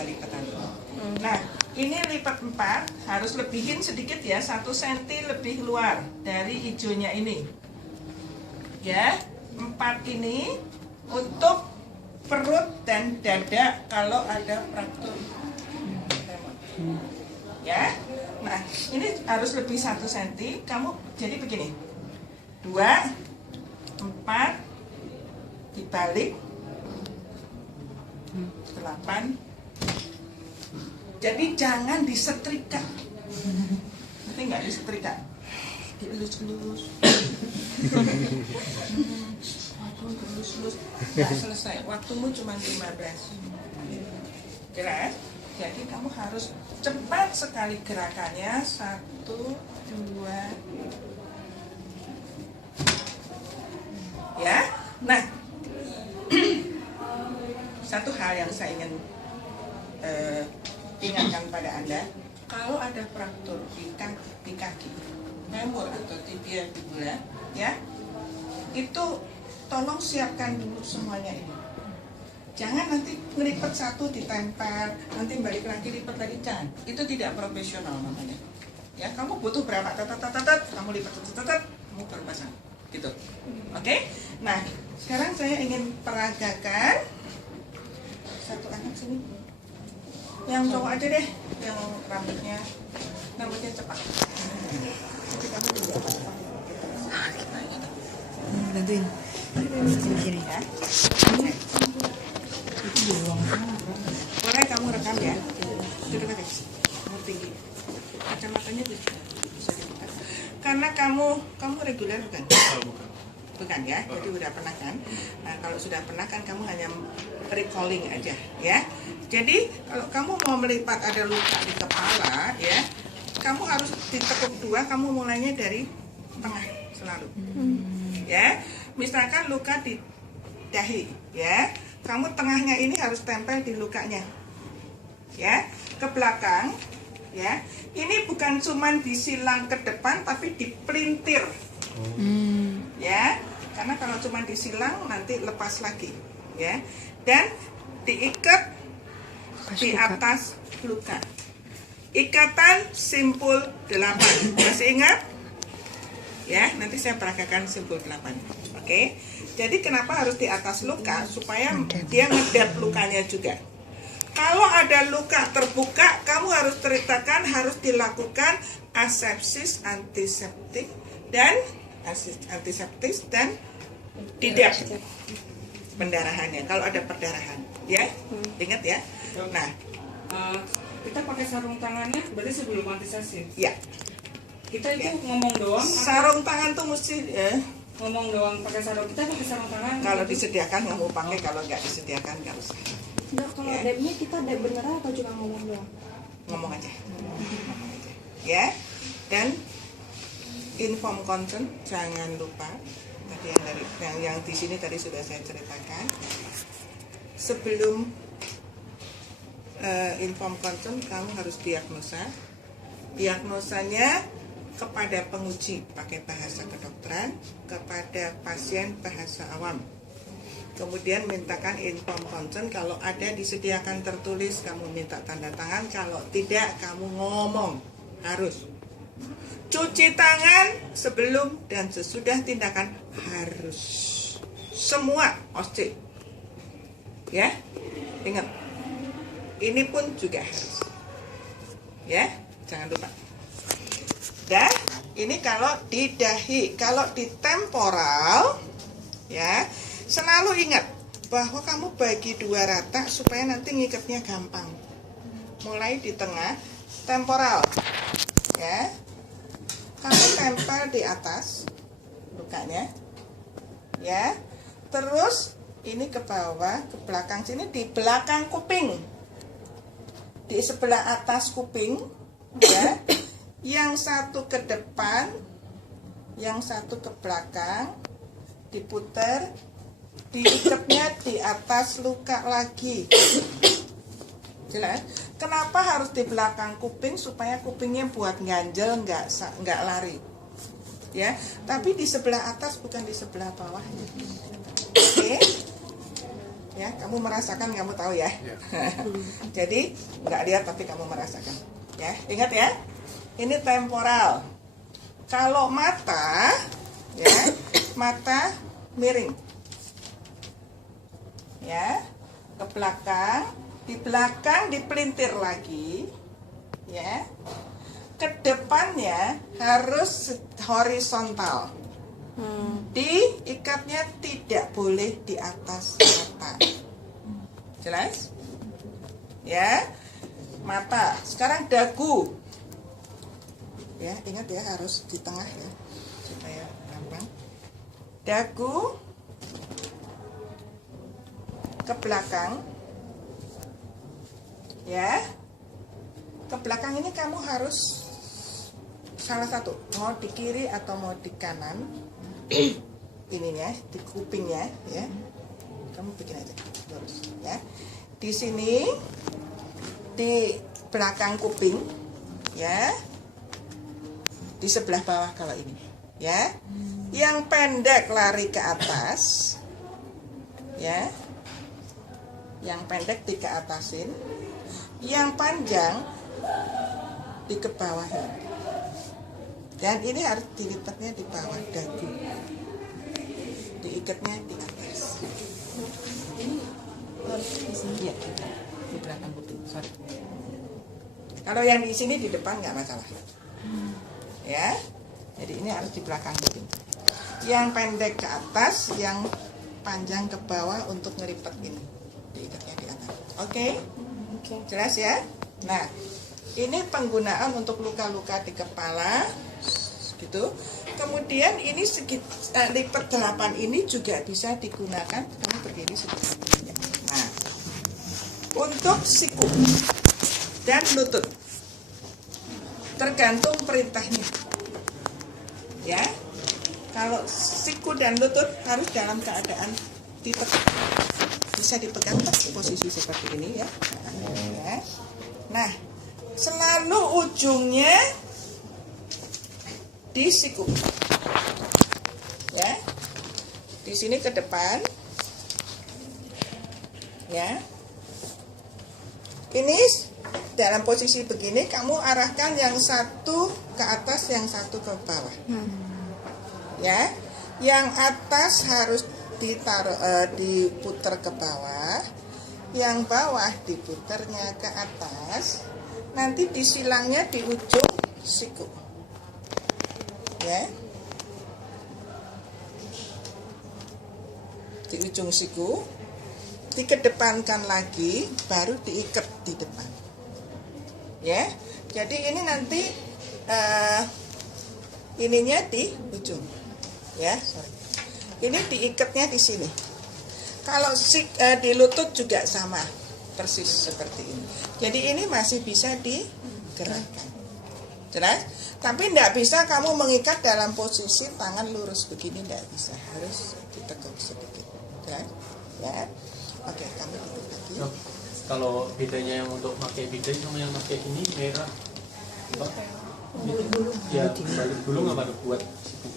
kembali ke kantong. Nah, ini lipat 4 harus lebihin sedikit ya, 1 cm lebih luar dari hijaunya ini. Ya, 4 ini untuk perut dan dada kalau ada fraktur. Ya, nah ini harus lebih 1 cm. Kamu jadi begini, 2, 4 dibalik 8. Jadi jangan disetrika. Nanti nggak disetrika, dielus-elus. Waduh, elus-elus nggak selesai. Waktumu cuma 15. Jelas? Jadi kamu harus cepat sekali gerakannya. 1, 2. Ya, nah satu hal yang saya ingin ingatkan pada Anda, kalau ada fraktur di kaki, femur atau tibia fibula, ya, itu tolong siapkan dulu semuanya ini. Jangan nanti ngelipat satu ditempel, nanti balik lagi lipat lagi, jangan. Itu tidak profesional namanya. Ya, kamu butuh berapa tatat, kamu lipat tatat, kamu baru pasang. Gitu. Oke? Nah, sekarang saya ingin peragakan satu anak sini. Yang cowok aja deh, yang rambutnya cepat. Nanti kamu juga cepat. Bantuin. Sini ya. Boleh kamu rekam ya. Duduk aja. Kamu tinggi. Kacamatanya bisa dibuka. Karena kamu reguler bukan? Bukan ya. Jadi udah pernah kan? Nah, kalau sudah pernah kan kamu hanya recalling aja ya. Jadi kalau kamu mau melipat ada luka di kepala ya, kamu harus ditekuk 2, kamu mulainya dari tengah selalu. Ya. Misalkan luka di dahi ya, kamu tengahnya ini harus tempel di lukanya ya, ke belakang ya. Ini bukan cuman disilang ke depan tapi dipelintir ya, karena kalau cuma disilang nanti lepas lagi ya, dan diikat di atas luka. Ikatan simpul 8, masih ingat? Ya, nanti saya peragakan simpul 8. Oke, jadi kenapa harus di atas luka? Supaya dia ngedap lukanya juga. Kalau ada luka terbuka, kamu harus ceritakan, harus dilakukan asepsis antiseptik dan tidak pendarahannya. Kalau ada perdarahan, ya, ingat ya. Nah, kita pakai sarung tangannya berarti sebelum antisepsi. ya. Kita itu ngomong doang. Sarung tangan tuh mesti Ngomong doang pakai sarung. Kita pakai sarung tangan. kalau disediakan kamu pakai, kalau nggak disediakan nggak usah. Nah, kalau debnya kita deb beneran atau cuma ngomong doang? Ngomong aja. Ngomong aja. Ya. Dan inform consent jangan lupa. Tadi yang di sini tadi sudah saya ceritakan. Sebelum inform consent kamu harus diagnosa. Diagnosanya kepada penguji pakai bahasa kedokteran, kepada pasien bahasa awam. Kemudian mintakan inform consent, kalau ada disediakan tertulis kamu minta tanda tangan, kalau tidak kamu ngomong. Harus cuci tangan sebelum dan sesudah tindakan, harus semua OSCE ya, ingat ini pun juga harus ya, jangan lupa. Dan ini kalau di dahi, kalau di temporal ya, selalu ingat bahwa kamu bagi 2 rata supaya nanti ngikatnya gampang. Mulai di tengah temporal ya, kamu tempel di atas lukanya ya, terus ini ke bawah, ke belakang sini, di belakang kuping, di sebelah atas kuping ya. Yang satu ke depan, yang satu ke belakang, diputer, diikatnya di atas luka lagi. Jelas? Kenapa harus di belakang kuping? Supaya kupingnya buat ganjel, nggak lari. Ya, tapi di sebelah atas bukan di sebelah bawah. Oke? Ya, kamu merasakan, kamu tahu ya. Jadi nggak lihat tapi kamu merasakan. Ya, ingat ya. Ini temporal. Kalau mata, ya, mata miring. Ya, ke belakang, di belakang dipelintir lagi. Ya. Ke depannya harus horizontal. Diikatnya tidak boleh di atas mata. Jelas? Ya. Mata. Sekarang dagu. Ya, ingat ya harus di tengah ya supaya gampang. Dagu ke belakang. Ya. Ke belakang ini kamu harus salah satu, mau di kiri atau mau di kanan. Ininya di kupingnya ya, kamu bikin aja lurus ya. Di sini di belakang kuping ya, di sebelah bawah kalau ini ya. Yang pendek lari ke atas ya, yang pendek di keatasin, yang panjang di ke bawah. Dan ini harus dilipatnya di bawah dagu, diikatnya di atas. Iya, di belakang kuping. Sorry. Kalau yang di sini di depan nggak masalah. Ya, jadi ini harus di belakang kuping. Yang pendek ke atas, yang panjang ke bawah untuk ngelipat ini, diikatnya di atas. Oke? Jelas ya? Nah, ini penggunaan untuk luka-luka di kepala. Gitu. Kemudian ini lipat 8 ini juga bisa digunakan, kamu berdiri seperti ini. Nah, untuk siku dan lutut tergantung perintahnya. Ya. Kalau siku dan lutut harus dalam keadaan dipegang. Bisa dipegang posisi seperti ini ya. Nah, selalu ujungnya di siku, ya, di sini ke depan, ya. Ini dalam posisi begini, kamu arahkan yang satu ke atas, yang satu ke bawah, ya. Yang atas harus diputar ke bawah, yang bawah diputarnya ke atas. Nanti disilangnya di ujung siku. Ya, di ujung siku dikedepankan lagi, baru diikat di depan. Ya, jadi ini nanti ininya di ujung. Ya, sorry. Ini diikatnya di sini. Kalau di lutut juga sama, persis seperti ini. Jadi ini masih bisa digerakkan. Jelas? Tapi tidak bisa kamu mengikat dalam posisi tangan lurus begini, tidak bisa, harus diteguk sedikit. Ya, oke, kamu ikut lagi. Kalau bedanya yang untuk pakai bidai sama yang pakai ini merah, ya balik gulung apa buat siku?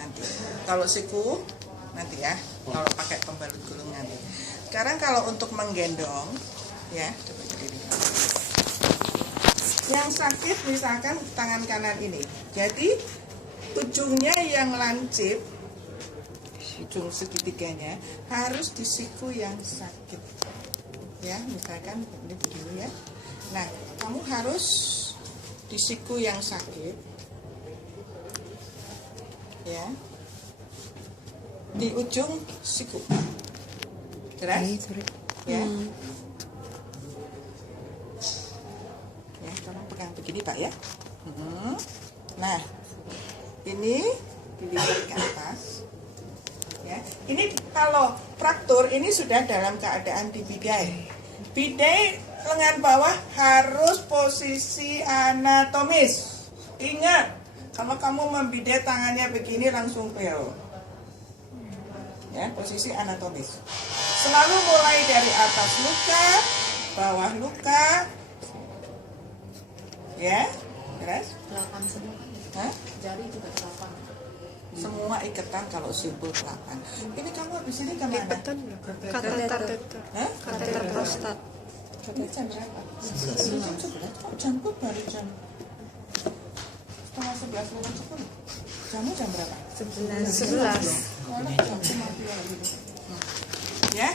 Nanti, kalau siku nanti ya, kalau pakai pembalut gulung nanti. Sekarang kalau untuk menggendong, ya, coba berdiri. Yang sakit misalkan tangan kanan ini, jadi ujungnya yang lancip, ujung segitiganya harus di siku yang sakit, ya. Misalkan ini begini ya. Nah, kamu harus di siku yang sakit, ya, di ujung siku, jelas? Ya. Ya, tolong pegang begini Pak ya. Nah, ini dilipat ke atas. Ya, ini kalau fraktur ini sudah dalam keadaan di bidai. Bidai lengan bawah harus posisi anatomis. Ingat, kalau kamu membidai tangannya begini langsung pel. Ya, posisi anatomis. Selalu mulai dari atas luka, bawah luka. Ya, jelas? 8 semua kan? Hah? Jari juga 8. Semua iketan kalau simpul 8. Ini kamu habis ini kemana? Kateter. Hah? Kateter prostat. Ini jam berapa? Jam 11. Kok jamku baru jam setengah 11 lewat 10? Jamu jam berapa? 11. Malah jamku mati lagi. Ya,